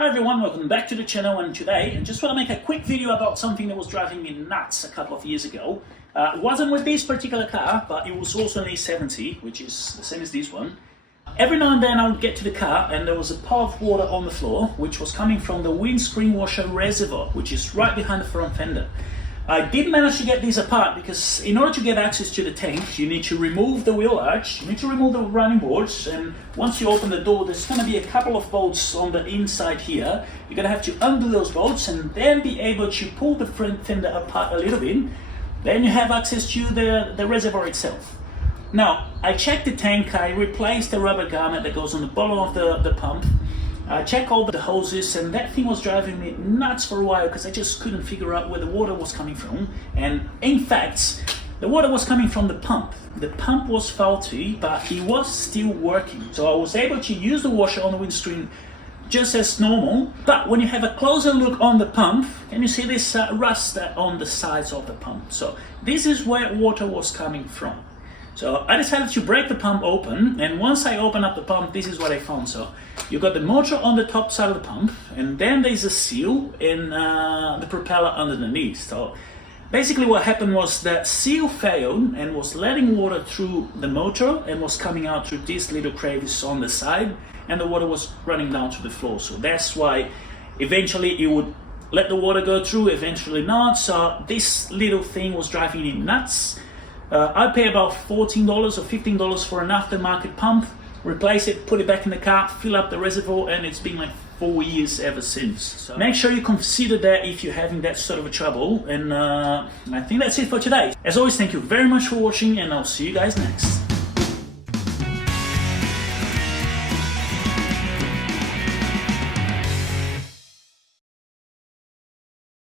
Hi everyone, welcome back to the channel, and today I just want to make a quick video about something that was driving me nuts a couple of years ago. It wasn't with this particular car, but it was also an A70, which is the same as this one. Every now and then I would get to the car and there was a pot of water on the floor, which was coming from the windscreen washer reservoir, which is right behind the front fender. I did manage to get these apart because in order to get access to the tank, you need to remove the wheel arch, you need to remove the running boards, and once you open the door, there's going to be a couple of bolts on the inside here. You're going to have to undo those bolts and then be able to pull the front fender apart a little bit. Then you have access to the reservoir itself. Now, I checked the tank, I replaced the rubber garment that goes on the bottom of the pump. I checked all the hoses, and that thing was driving me nuts for a while because I just couldn't figure out where the water was coming from. And in fact, the water was coming from the pump. The pump was faulty, but it was still working. So I was able to use the washer on the windscreen just as normal. But when you have a closer look on the pump, can you see this rust on the sides of the pump? So this is where water was coming from. So I decided to break the pump open, and once I opened up the pump, this is what I found. So you got the motor on the top side of the pump, and then there's a seal in the propeller underneath. So basically what happened was that seal failed and was letting water through the motor and was coming out through this little crevice on the side, and the water was running down to the floor. So that's why eventually it would let the water go through, eventually not. So this little thing was driving me nuts. I pay about $14 or $15 for an aftermarket pump, replace it, put it back in the car, fill up the reservoir, and it's been like 4 years ever since. So make sure you consider that if you're having that sort of a trouble. And I think that's it for today. As always, thank you very much for watching, and I'll see you guys next.